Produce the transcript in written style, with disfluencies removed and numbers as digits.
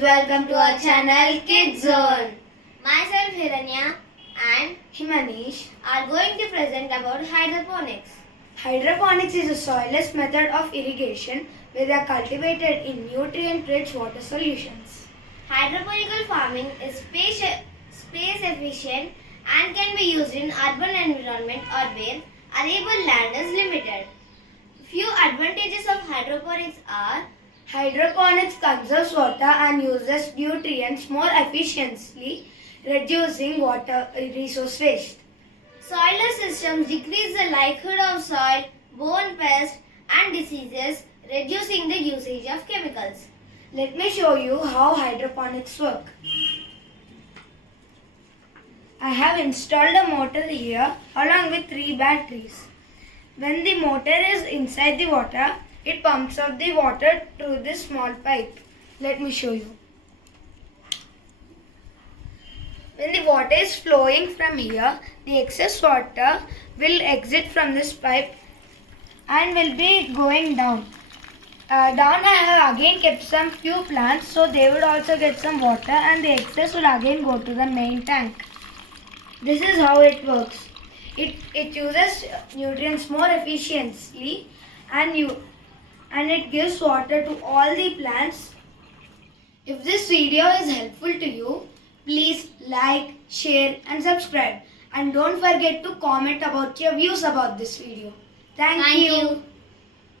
welcome to our channel Kids Zone. Myself Hiranya and Himanish. are going to present about hydroponics. Hydroponics is a soilless method of irrigation where they are cultivated in nutrient-rich water solutions. Hydroponical farming is space efficient and can be used in urban environment or where arable land is limited. Few advantages of hydroponics are Hydroponics conserves water and uses nutrients more efficiently, reducing water resource waste. soilless systems decrease the likelihood of soil-borne pests and diseases, reducing the usage of chemicals. Let me show you how hydroponics work. I have installed a motor here along with 3 batteries. When the motor is inside the water, it pumps up the water through this small pipe. Let me show you. When the water is flowing from here, the excess water will exit from this pipe and will be going down. Down I have again kept some few plants so they would also get some water and the excess will again go to the main tank. This is how it works. It uses nutrients more efficiently and it gives water to all the plants. If this video is helpful to you, please like, share and subscribe. And don't forget to comment about your views about this video. Thank you.